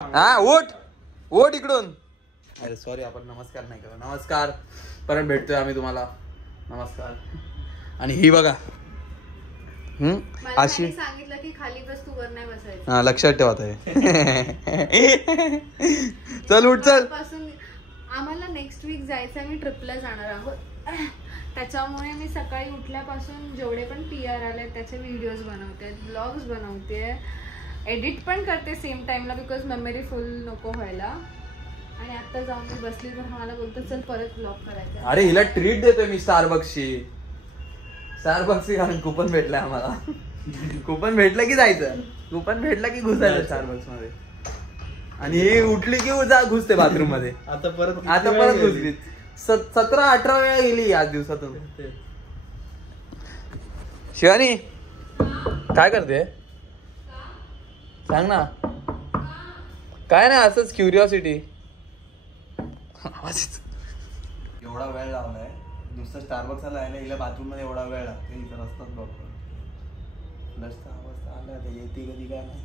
हा उठ इकडून. अरे सॉरी, आपण नमस्कार नाही करू. नमस्कार, परत भेटतोय आम्ही तुम्हाला. नमस्कार. आणि ही बघा अशी सांगितलं की खाली बस, तू वर नाही बसायचं. हा, लक्षात ठेवा ते. चल उठ चल. आम्हाला नेक्स्ट वीक जायचं, आम्ही ट्रिपला जाणार आहोत. त्याच्यामुळे मी सकाळी उठल्यापासून जेवढे पण PR आले त्याचे व्हिडिओज बनवते, ब्लॉग्स बनवते, एडिट पण करते सेम टाइमला, बिकॉज मेमरी फुल नको व्हायला. आणि आता जाऊन मी बसली तर मला बोलतो चल परत ब्लॉग करायचा. अरे हिला ट्रीट देतोय मी स्टारबक्सची कारण कुपन भेटलंय आम्हाला. कुपन भेटलं की जायचं, कुपन भेटलं की घुसायचं स्टारबक्स मध्ये. आणि ही उठली की घुसते बाथरूम मध्ये. आता परत घुसली. 17-18 वेळा गेली आज दिवसातून. शिवानी काय करते सांग ना. काय नाही, असंच क्युरिओसिटी. एवढा वेळ लावलाय नुसतं स्टारबक्सला जायला, हिला बाथरूम मध्ये एवढा वेळ लागतो. इथं रस्ताच ब्लॉक नसता अवस्था आला तर येते कधी काय नाही.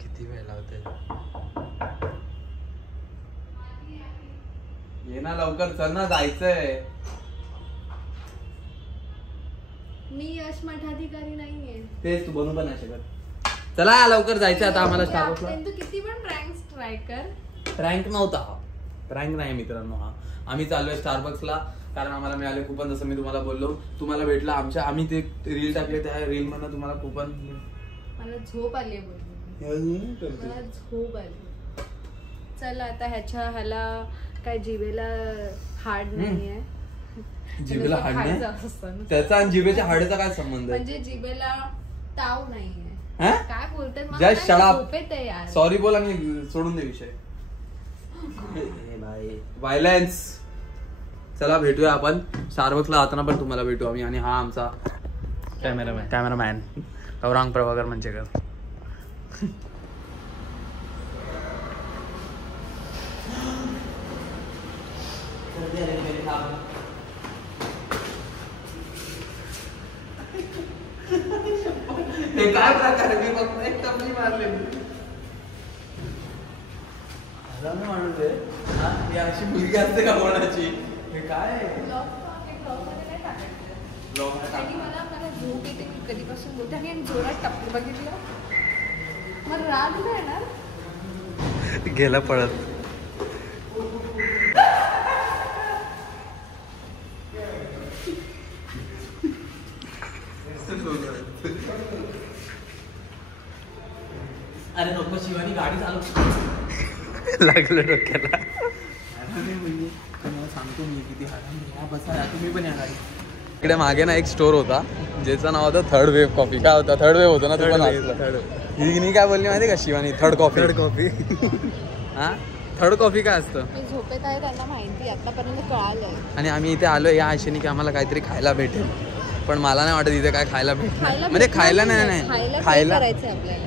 किती वेळ लावते. ये ना लवकर, चल ना, जायचंय. मी यश मठाधिकारी नाहीये. तेच तू बनू पण नाही शकत. चला लवकर जायचं आता आम्हाला स्टारबक्सला. तू किती पण प्रँक्स ट्राय कर. प्रँक नव्हता हा, प्रँक नाही मित्रांनो हा. आम्ही चाललोय स्टारबक्सला कारण आम्हाला मिळाले कुपन. जसं मी तुम्हाला बोललो, तुम्हाला भेटलं आम्ही ते रील टाकले, त्या रील मधून तुम्हाला कुपन. मला झोप आली मला झोप आली. चल आता ह्याला काय जिभेला हाड नाहीये. जिभेला हाड नाही त्याचा आणि जिभेच्या हाडाचा काय संबंध आहे? म्हणजे जिभेला ताव नाहीये. काय बोलतात जस्ट शट अप. झोपेत आहे यार. सॉरी बोल आणि सोडून दे विषय. व्हायलन्स. चला भेटूया आपण स्टारबक्सला जाताना, पण तुम्हाला भेटू आम्ही. आणि हा आमचा कॅमेरामॅन गौरांग प्रभाकर मंचेकर. हे काय प्रकार आहे? मी फक्त एक टपली मारले. माणूस आहे ही अशी मुलगी असते का कोणाची? हे काय मला झोप येते. मी कधीपासून बोलते आणि जोरात टपली बघितलं मला राग नाही येणार. गेला पळत. अरे नको शिवानी, गाडी चालव. लागलं डोक्याला. तुम्हाला सांगतो मी किती बसा तुम्ही पण या गाडी. इकडे मागे ना एक स्टोर होता ज्याचं नाव होतं थर्ड वेव्ह कॉफी. काय होता? थर्ड वेव्ह होतं ना. तुम्हाला ही काय बोलली माहिती का शिवानी? Third coffee. हा, थर्ड कॉफी काय असतं? झोपेत आहे त्यांना माहिती, आतापर्यंत कळालंय. आणि आम्ही इथे आलो या आशेने की आम्हाला काहीतरी खायला भेटेल, पण मला नाही वाटत इथे काय खायला भेटेल. म्हणजे खायला नाही खायला आपल्याला.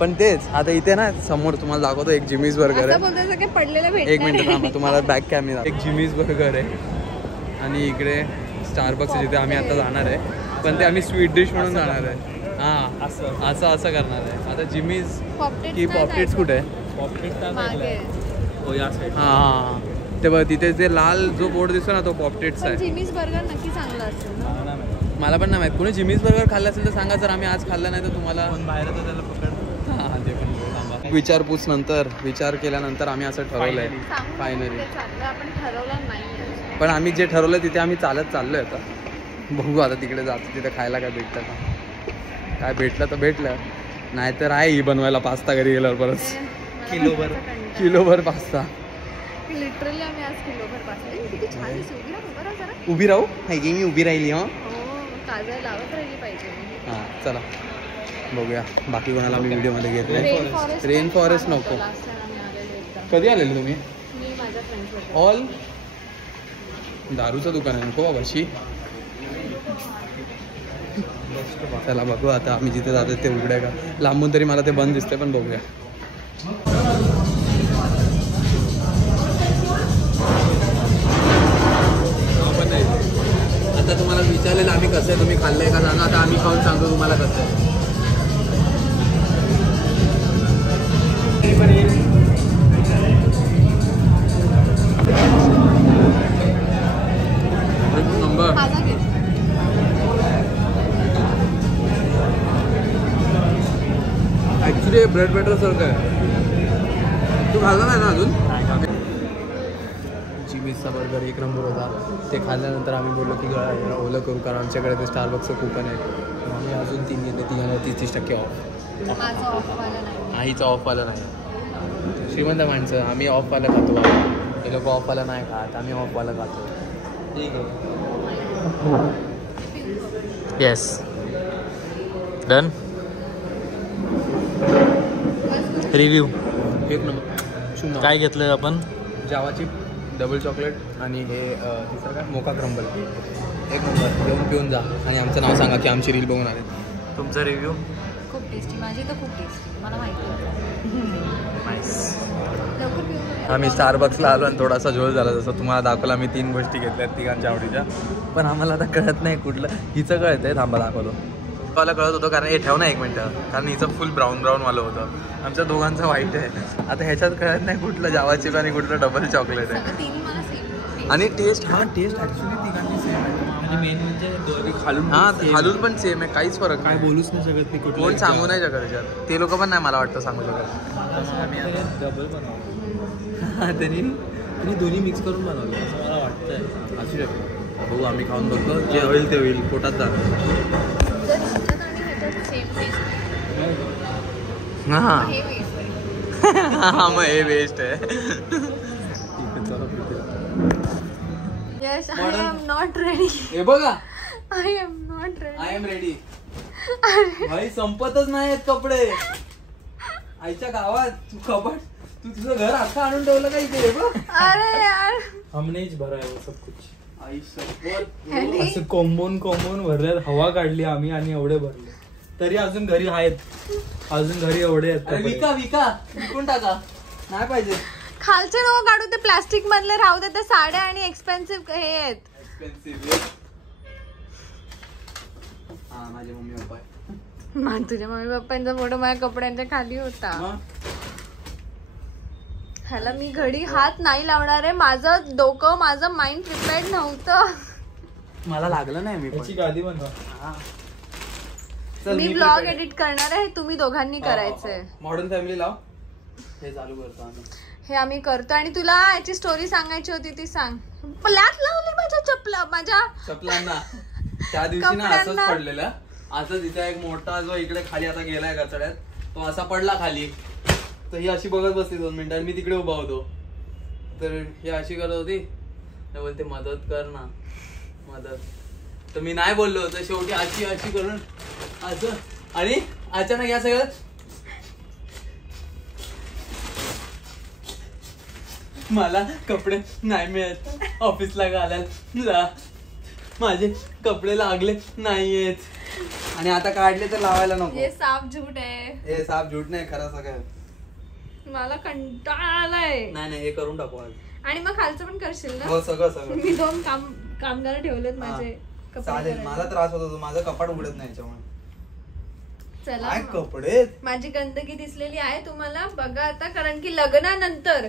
पण तेच आता इथे ना समोर तुम्हाला दाखवतो एक जिमीज बर्गर आहे. एक मिनिट थांबा, तुम्हाला बॅक कॅमेरा. एक जिमीज बर्गर आहे आणि इकडे स्टारबक्स आहे जिथे आम्ही आता जाणार आहे. पण ते आम्ही स्वीट डिश म्हणून जाणार आहे. हा असं करणार आहे. आता जिमीज की पॉपलेट्स कुठे आहे? हा ते बघ तिथे जे लाल जो बोर्ड दिसतो ना तो पॉपलेट्स आहे. जिमीज बर्गर नक्की चांगला असेल ना. मला पण नाही माहित. कोणी जिमीज बर्गर खाल्ला असेल तर सांगा. जर आम्ही आज खाल्लं नाही तर तुम्हाला बाहेर त्याला पकड. हा ते पण विचारपूस नंतर विचार केल्यानंतर आम्ही असं ठरवलंय फायनली. आपण ठरवलं नाही, पण आम्ही जे ठरवलं तिथे आम्ही चालत चाललोय. आता बघू आता तिकडे जातो तिथे खायला काय भेटतं का. काय भेटलं तर भेटलं, नाहीतर आहे ही बनवायला पास्ता घरी गेल्यावर परत. किलोभर पास्ता. लिटरली आम्ही आज किलोभर पास्ता. किती छान दिसते. उभी राहू नाही मी उभी राहिली. हा काजळ लावत राहिली पाहिजे. हा चला बघूया. बाकी कोणाला मी व्हिडिओ मध्ये घेतलं. रेन फॉरेस्ट नको. कधी आलेले तुम्ही? मी माझ्या फ्रेंड्स. ऑल दारूचं दुकान आहे नको बाबाशी. चला बघू आता आम्ही जिथे जातो ते उघड्या का. लांबून तरी मला ते बंद दिसते, पण बघूया. आता तुम्हाला विचारलेलं आम्ही कसं आहे, तुम्ही खाल्लंय का सांगा. आता आम्ही खाऊन सांगतो तुम्हाला कसं आहे. म्हणजे ब्रेड बटर सारखं आहे. तू खाल्ला नाही ना अजून? जिमीजचा बर्गर एक नंबर होता. ते खाल्ल्यानंतर आम्ही बोललो की ओलं करू, कारण आमच्याकडे ते स्टारबक्सचं कूपन आहे. आम्ही अजून 3 घेतले, 30% ऑफ. आईचा ऑफवाला नाही. श्रीमंत माणसं आम्ही ऑफवाला खातो बाबा. हे लोक ऑफवाला नाही खात, आम्ही ऑफवाला खातो. ठीक आहे. Yes done. रिव्ह्यू एक नंबर. काय घेतलं आपण? जावाची डबल चॉकलेट आणि हे तिसरं काय मोका क्रंबल. एक नंबर. येऊन पिऊन जा आणि आमचं नाव सांगा की आमची रील बघून आले. तुमचा रिव्ह्यू? खूप टेस्टी. माझी तर खूप टेस्टी, मला माहिती होतं. आम्ही स्टारबक्सला आलो आणि थोडासा झोल झाला. जसं तुम्हाला दाखवलं, आम्ही 3 गोष्टी घेतल्या तिघांच्या आवडीच्या. पण आम्हाला आता कळत नाही कुठलं. हिचं कळत आहे, थांबा दाखवतो. मला कळत होतं कारण हे ठेव ना 1 मिनटं, कारण हिचं फुल ब्राऊन वालं होतं. आमच्या दोघांचं वाईट आहे. आता ह्याच्यात कळत नाही कुठलं जावा चिप आणि कुठलं डबल चॉकलेट आहे. आणि टेस्ट टेस्ट ॲक्च्युली तिघांची सेम आहे. आणि मेन म्हणजे खालून पण सेम आहे. काहीच फरक काय बोलूच नाही शकत. मी कोण सांगू नाही शकत याच्यात. ते लोक पण नाही मला वाटतं सांगू शकत. डबल बनवलं त्यांनी दोन्ही मिक्स करून बनवलं असं मला वाटतंय. असू शकतं. बघू, आम्ही खाऊन बघतो. जे होईल ते होईल. पोटात जाणार. हां मग हे वेस्ट आहे. Yes, I am not ready. हे बघा, I am not ready. I am ready. भाई संपतच नाही आहेत कपडे आईच्या गावात. तू कपड तू तुझं घर अख्खा आणून ठेवलं का इथे? अरे यार, हमने भरा है वो सब कुछ. आई शपथ. असं कोंबून भरल्यात. हवा काढली आम्ही आणि एवढे भरले. तरी अजून घरी आहेत. अजून घरी एवढे आहेत. विकून टाका. नाही पाहिजे. खालचे नको काढू, ते प्लास्टिक मधले राहू दे. ते साड्या आणि एक्सपेन्सिव्ह हे आहेत. माझे मम्मी पप्पा. तुझ्या मम्मी पप्पांचा फोटो माझ्या कपड्यांच्या खाली होता. ह्याला मी घडी हात नाही लावणार आहे. माझं डोकं, माझं माइंड प्रिपेअर्ड नव्हतं. मला लागलं नाही. मी त्याची गादी बनवा. मी ब्लॉग एडिट करणार आहे. तुम्ही दोघांनी करायचंय. मॉडर्न फॅमिली लाव. हे चालू करतो आम्ही. हे आम्ही करतो. आणि तुला याची स्टोरी सांगायची होती ती सांग. लाच लावली माझ्या चपलांना. त्या दिवशी ना असंच पडलेलं. असं तिचा एक मोठा जो इकडे खाली आता गेलाय गचड्यात, तो असा पडला खाली. तर ही अशी बघत बसली 2 मिनिटं. मी तिकडे उभा होतो. तर ही अशी करत होती. बोलते मदत कर ना, मदत. तर मी नाही बोललो होतो. शेवटी अशी करून असं. आणि अचानक या सगळं मला कपडे नाही मिळत ऑफिसला घालायला. माझे कपडे लागले नाहीयेत आणि आता काढले तर लावायला नको. हे साफ झूट आहे. हे साफ झूट नाही, खरं सगळं. मला कंटाळा आलाय. नाही हे करून टाकू आज. आणि मग खालचं पण करशील ना? हो सगळं. मी 2 कामगार ठेवलेत माझे. चालेल. मला त्रास होत होतो. माझं कपाट उघडत नाही याच्यामुळे. चला, काय कपडे. माझी गंदगी दिसलेली आहे तुम्हाला. बघा आता, कारण की लग्नानंतर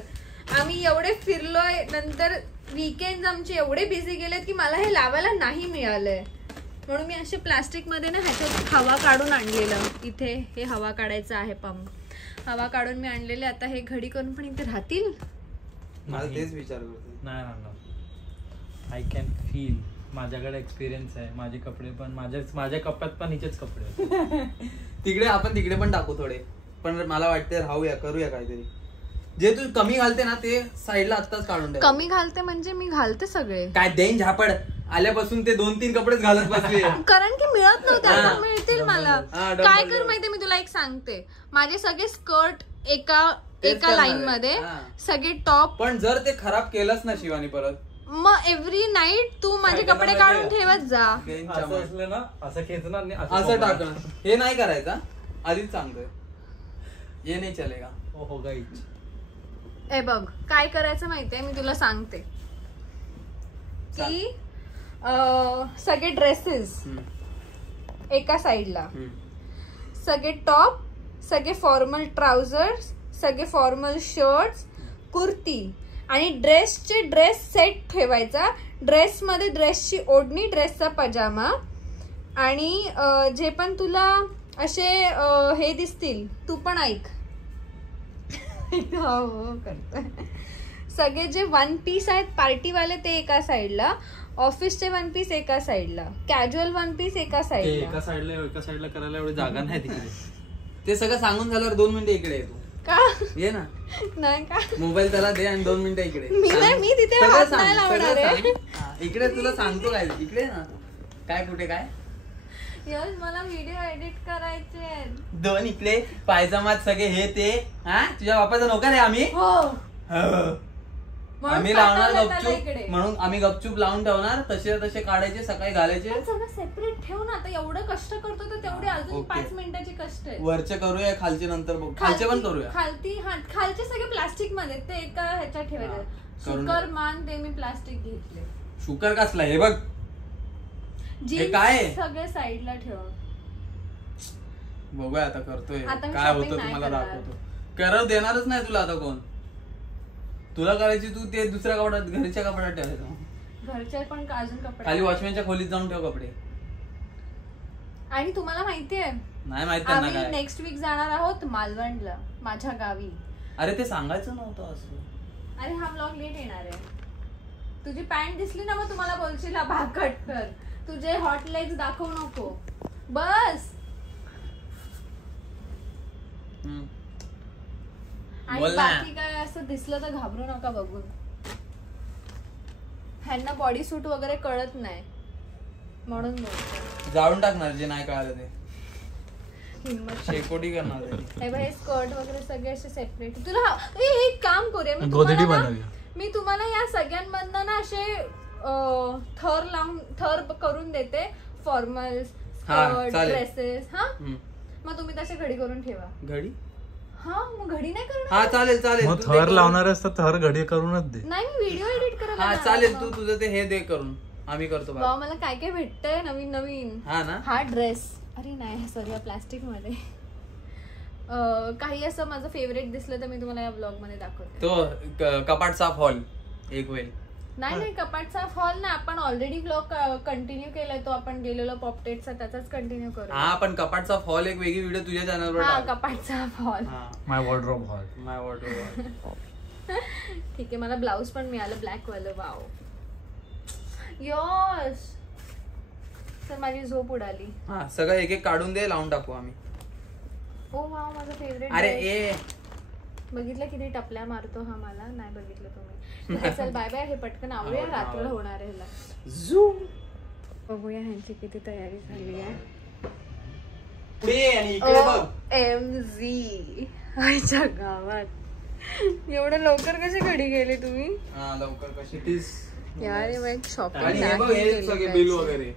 आम्ही एवढे फिरलोय, नंतर वीकेंड आमचे एवढे बिझी गेलेत की मला हे लावायला नाही मिळालंय. म्हणून मी असे प्लास्टिक मध्ये ना ह्याच्यात हवा काढून आणलेलं. इथे हे हवा काढायचं आहे पंप. हवा काढून मी आणलेले. आता हे घडी करून पण इथे राहतील. मला तेच विचार करतो. नाही. I can feel. माझ्याकडे एक्सपिरियन्स आहे. माझे कपडे पण माझ्या कप्प्यात पण हिचेच कपडे. तिकडे पण टाकू थोडे. पण मला वाटते राहूया, करूया काहीतरी. जे तू कमी घालते ना ते साईडला आत्ताच काढून ठेव. कमी घालते म्हणजे मी घालते सगळे. काय देईन झापड. आल्यापासून ते 2-3 कपडेच घालत बसले. कारण की मिळत नव्हते. आता मिळतील मला. काय कर माहितीये, मी तुला एक सांगते. माझे सगळे स्कर्ट एका लाईन मध्ये, सगळे टॉप. पण जर ते खराब केलंच ना शिवानी परत, मग एव्हरी नाईट तू माझे कपडे काढून ठेवत जा. असलं ना असं खेचणार नाही, असं टाकणं हे नाही करायचं. आधीच सांगतोय हे नाही चलेगा. हो गाईच. ए बघ काय करायचं माहितीये, मी तुला सांगते की सगळे ड्रेसेस एका साइडला, सगळे टॉप, सगळे फॉर्मल ट्राउजर्स, सगळे फॉर्मल शर्ट्स, कुर्ती आणि ड्रेसचे ड्रेस सेट ठेवायचा. ड्रेसमध्ये ड्रेसची ओढणी, ड्रेसचा पजामा आणि जे पण तुला असे हे दिसतील, तू पण ऐक. हो करतोय. सगळे जे वन पीस आहेत पार्टीवाले ते एका साइडला, ऑफिसचे वन पीस एका साइडला, कॅज्युअल वन पीस एका साइडला. एका साइडला करायला एवढी जागा नाही तिकडे. ते सगळं सांगून झाल्यावर 2 मिनिटं इकडे येतो. का ये ना, नाही का? मोबाईल त्याला दे आणि 2 मिनिटं इकडे. मी तिथे सगळं हात सांग, नाही सगळं लावणार आहे. सांग. हा, इकडे तुला सांगतो काय, इकडे ना काय कुठे काय. यश मला व्हिडिओ एडिट करायचे. 2 इकडे पायजमात सगळे हे ते. हा तुझ्या बापाचा नोकर आहे आम्ही. हो आम्ही लावणार गपचूप, म्हणून आम्ही गपचूप लावून ठेवणार. तसे काढायचे, सकाळी घालायचे. सगळं सेपरेट ठेव ना. आता एवढं कष्ट करतो तर तेवढे अजून 5 मिनिटाचे कष्ट आहेत. वरचे करूया, खालचे नंतर बघू. खालचे पण करूया. खालचे सगळे प्लास्टिक मध्ये, ते एका ह्याच्यात ठेवायचं. शुकर मान ते मी प्लास्टिक घेतले. शुकर कसला हे बघ, हे काय सगळे साईडला ठेव. बघूया आता करतोय आता मी काय shopping होतं नाही तुम्हाला करणार. दाखवतो. करव देणारच नाही तुला आता कोण. तुला करायची तू ते दुसऱ्या कपड्यात, घरच्या कपड्यात ठेवायचं. घरचे पण अजून कपडे खाली वॉचमॅनच्या खोलीत जाऊन ठेव कपडे. आणि तुम्हाला माहितीये नाही माहित त्यांना आम्ही काय. नेक्स्ट वीक जाणार आहोत मालवणला, माझ्या गावी. अरे ते सांगायचं नव्हतं असं. अरे हा ब्लॉग लेट येणार आहे. तुझी पॅन्ट दिसली ना मग तुम्हाला बोलशील हा भाग कट कर. तुझे हॉट लेग्स दाखवू नको बस. आणि बाकी काय असं दिसलं तर घाबरू नका बघून. ह्यांना बॉडी सूट वगैरे कळत नाही म्हणून बोलतो. जाळून टाकणार जे नाही कळालं ते. हिम्मत शेकोटी करणार. हे स्कर्ट वगैरे सगळे असे सेपरेट. तुला एक काम करूया, मी तुम्हाला या सगळ्यांमधनं ना असे थर करून देते. Formals, dresses. हा मग तुम्ही तसे घडी करून ठेवा. घडी? हा मग घडी नाही करणार. हा चालेल चालेल. मग थर लावणार तर थर घडी करूनच दे. नाही मी व्हिडिओ एडिट करायला. हा चालेल, तू तुझं ते हे दे करून, आम्ही करतो. वाव मला काय काय भेटतंय नवीन नवीन. हा ना. हा ड्रेस, अरे नाही सॉरी प्लास्टिक मध्ये. काही असं माझं फेवरेट दिसलं तर मी तुम्हाला या ब्लॉग मध्ये दाखवते. तो कपाट साफ हॉल एक वेळ. नाही कपाटचा हॉल ना, आपण ऑलरेडी ब्लॉग कंटिन्यू केलाय. तो आपण गेलेलो पॉपटेटचा, त्याचाच कंटिन्यू करू. हा पण कपाटचा हॉल एक वेगळी व्हिडिओ तुझ्या चॅनलवर. हा कपाटचा हॉल, माय वॉर्डरोब हॉल. माय वॉर्डरोब. ठीक आहे. मला ब्लाऊज पण मिळालं ब्लॅक वालं. वाव यश सर माझी झोप उडाली. हा सगळं एक एक काढून दे, लावून टाकू आम्ही. ओ वाव माझं फेवरेट. अरे ए बघितलं किती टपल्या मारतो हा मला. नाही बघितलं तुम्ही. चल बाय बाय. हे पटकन आवडूया, रात्र होणार आहे ह्याला. बघूया ह्यांची किती तयारी झाली आहे. OMG आईच्या गावात एवढं लवकर कशी घडी गेले तुम्ही? लवकर कशी यार शॉपिंग बिल वगैरे.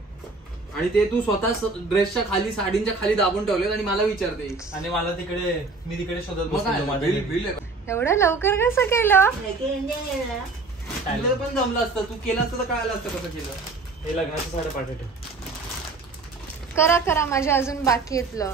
आणि ते तू स्वतः ड्रेसच्या खाली, साडींच्या खाली दाबून ठेवले आणि मला विचारते. आणि मला तिकडे, मी तिकडे शोधत बसलो. एवढं लवकर कसं केलं? तुला पण जमलं असतं, तू केलं असतं तर कळालं असतं कसं केलं. हे लग्नाचं साडे पाठवते. करा माझ्या अजून बाकी येतलं.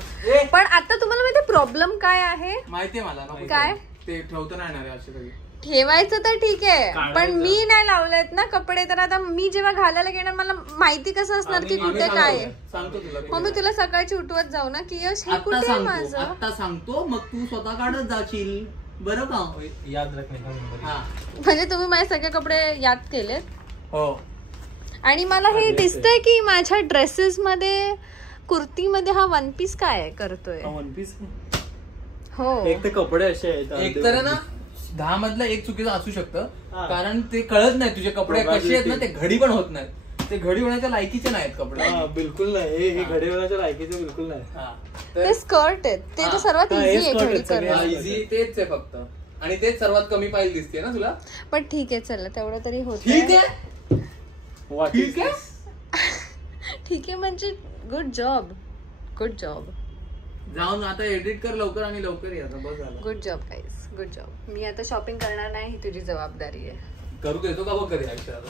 पण आता तुम्हाला माहिती प्रॉब्लेम काय आहे? माहितीये मला. काय ते ठेवतं नाही ना असे कधी. ठेवायचं तर ठीक आहे, पण मी नाही लावलेत ना कपडे. तर आता मी जेव्हा घालायला घेणार मला माहिती कसं असणार की कुठे काय आहे. सांगतो तुला. मग मी तुला सकाळची उठवत जाऊ ना की यश हे कुठे आहे माझं. आता सांगतो, मग तू स्वतः काढत जाशील. बरं का? याद रखणे. म्हणजे तुम्ही माझे सगळे कपडे याद केलेत. हो. आणि मला हे दिसतंय की माझ्या ड्रेसेस मध्ये, कुर्तीमध्ये हा वन पीस काय करतोय. वन पीस हो. एक तर कपडे असे आहेत. एक तर ना 10 मधलं एक चुकीचं असू शकतं, कारण ते कळत नाही तुझे कपडे कसे आहेत ना. ते घडी पण होत नाहीत. ते घडी होण्याच्या लायकीचे नाहीत कपडे. बिलकुल नाही. हे घडी होण्याच्या लायकीचे बिलकुल नाही. ते स्कर्ट आहेत, ते तर सर्वात इझी आहे घडी करणं. इझी तेच आहे फक्त. आणि तेच सर्वात कमी पाहिजे दिसते ना तुला. पण ठीक आहे चला, तेवढं तरी होत. ठीक आहे ठीक आहे म्हणजे गुड जॉब. जाऊन आता एडिट कर लवकर आणि लवकर ये. आता बस झालं. Good job guys, good job. मी आता शॉपिंग करणार नाही, ही तुझी जबाबदारी आहे. करू देतो का बघ कधी अक्षर.